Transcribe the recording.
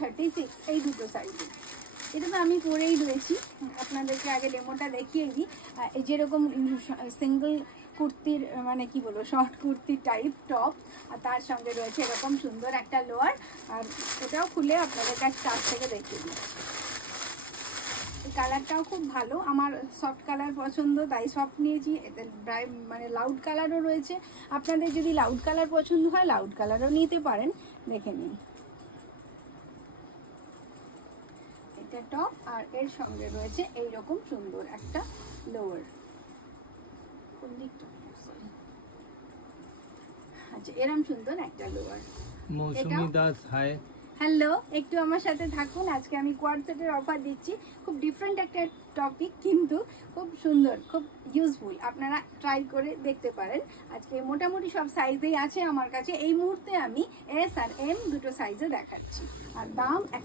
36 এই দুটো সাইজে। এটা তো আমি পরেই রয়েছি, আপনাদেরকে আগে ডেমোটা দেখিয়ে দিই। যেরকম সিঙ্গল কুর্তির মানে কি বলবো, শর্ট কুর্তির টাইপ টপ, আর তার সঙ্গে রয়েছে এরকম সুন্দর একটা লোয়ার। আর এটাও খুলে আপনাদের কাছে কাছ থেকে দেখিয়ে দিই। এই কালারটাও খুব ভালো, আমার সফট কালার পছন্দ তাই সফট নিয়েছি। এতে মানে লাউড কালারও রয়েছে, আপনাদের যদি লাউড কালার পছন্দ হয় লাউড কালারও নিতে পারেন। দেখে নিন, এটা টপ আর এর সঙ্গে রয়েছে এইরকম সুন্দর একটা লোয়ার। আচ্ছা, এরকম সুন্দর একটা লোয়ার। মৌসুমী দাস, হাই। হ্যালো, একটু আমার সাথে থাকুন। আজকে আমি কোয়াড সেটের অফার দিচ্ছি, খুব ডিফারেন্ট একটা টপিক, কিন্তু খুব সুন্দর, খুব ইউজফুল, আপনারা ট্রাই করে দেখতে পারেন। আজকে মোটামুটি সব সাইজেই আছে আমার কাছে। এই মুহূর্তে আমি এস আর এম দুটো সাইজে দেখাচ্ছি, আর দাম